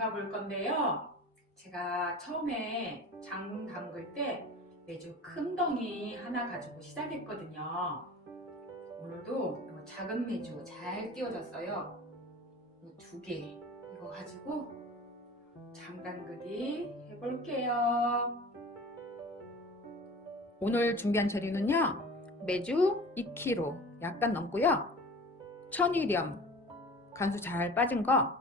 담가 볼 건데요. 제가 처음에 장 담글 때 매주 큰 덩이 하나 가지고 시작했거든요. 오늘도 이 작은 매주 잘 띄워졌어요. 이두개 이거 가지고 장 담그기 해볼게요. 오늘 준비한 재료는요. 매주 2kg 약간 넘고요. 천일염 간수 잘 빠진 거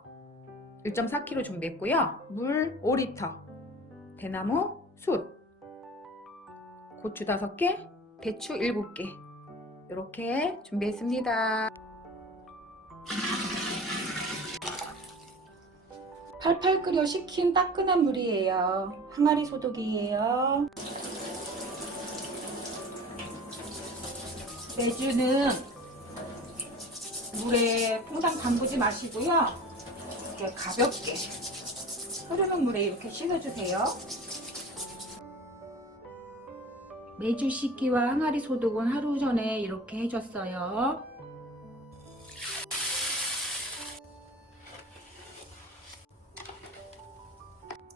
1.4kg 준비했고요. 물 5리터, 대나무 숯, 고추 5개, 대추 7개 이렇게 준비했습니다. 팔팔 끓여 식힌 따끈한 물이에요. 항아리 소독이에요. 매주는 물에 퐁당 담그지 마시고요. 이렇게 가볍게 흐르는 물에 이렇게 씻어주세요. 매주 씻기와 항아리 소독은 하루 전에 이렇게 해줬어요.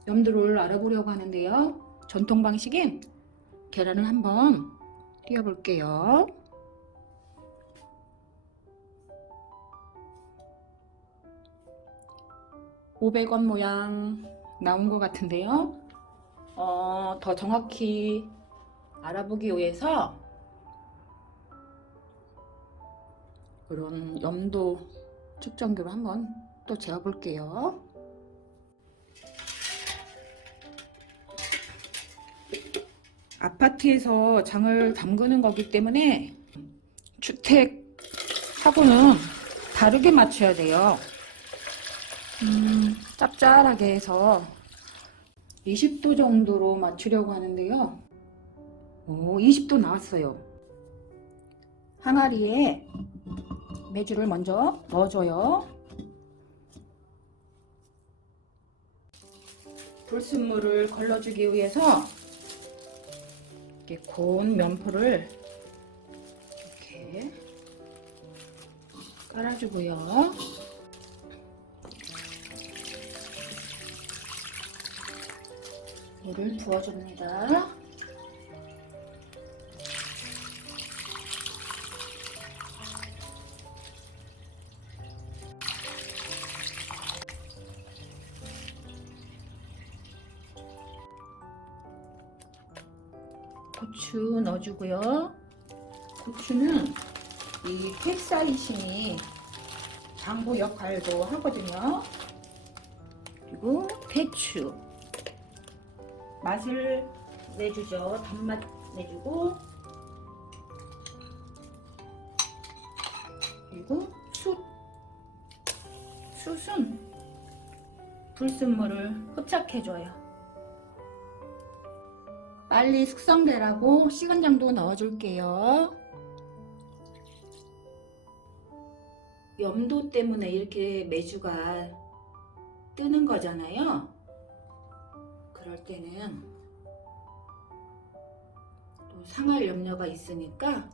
염도를 알아보려고 하는데요. 전통 방식인 계란을 한번 띄워볼게요. 500원 모양 나온 것 같은데요. 어, 더 정확히 알아보기 위해서 그런 염도 측정기로 한번 또 재어 볼게요. 아파트에서 장을 담그는 거기 때문에 주택하고는 다르게 맞춰야 돼요. 음, 짭짤하게 해서 20도 정도로 맞추려고 하는데요. 오, 20도 나왔어요. 항아리에 매주를 먼저 넣어줘요. 불순물을 걸러주기 위해서 이렇게 고운 면포를 이렇게 깔아주고요. 물을 부어줍니다. 고추 넣어주고요. 고추는 이 캡사이신이 장부 역할도 하거든요. 그리고 대추. 맛을 내주죠. 단맛 내주고 그리고 숯 숯은 불순물을 흡착해줘요. 빨리 숙성되라고 시간 정도 넣어줄게요. 염도 때문에 이렇게 메주가 뜨는 거잖아요. 그럴 때는 또 상할 염려가 있으니까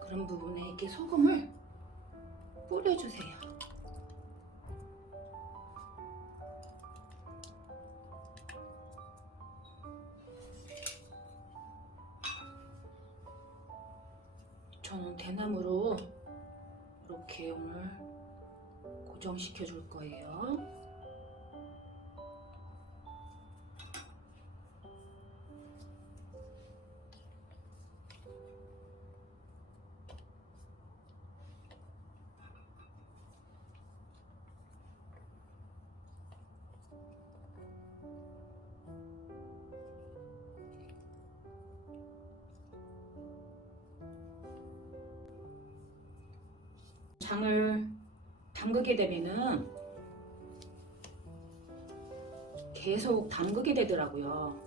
그런 부분에 이렇게 소금을 뿌려주세요. 저는 대나무로 이렇게 오늘 고정시켜 줄 거예요. 장을 담그게 되면은 계속 담그게 되더라고요.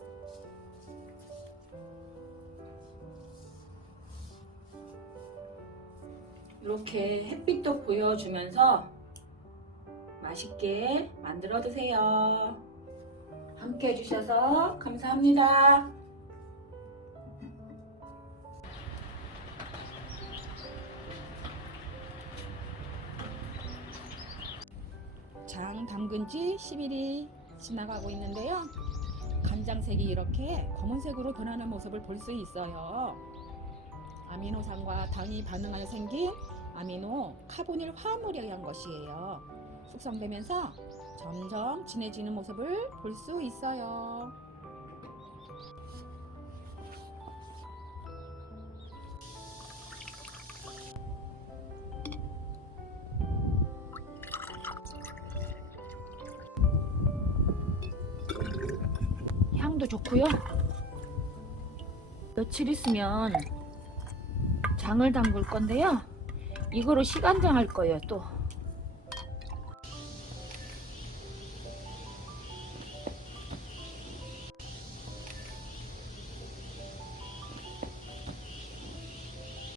이렇게 햇빛도 보여주면서 맛있게 만들어 드세요. 함께 해주셔서 감사합니다. 장 담근 지 10일이 지나가고 있는데요. 간장색이 이렇게 검은색으로 변하는 모습을 볼 수 있어요. 아미노산과 당이 반응하여 생긴 아미노 카보닐 화합물에 의한 것이에요. 숙성되면서 점점 진해지는 모습을 볼 수 있어요. 향도 좋고요. 며칠 있으면 장을 담글 건데요. 이거로 시간장 할 거예요, 또.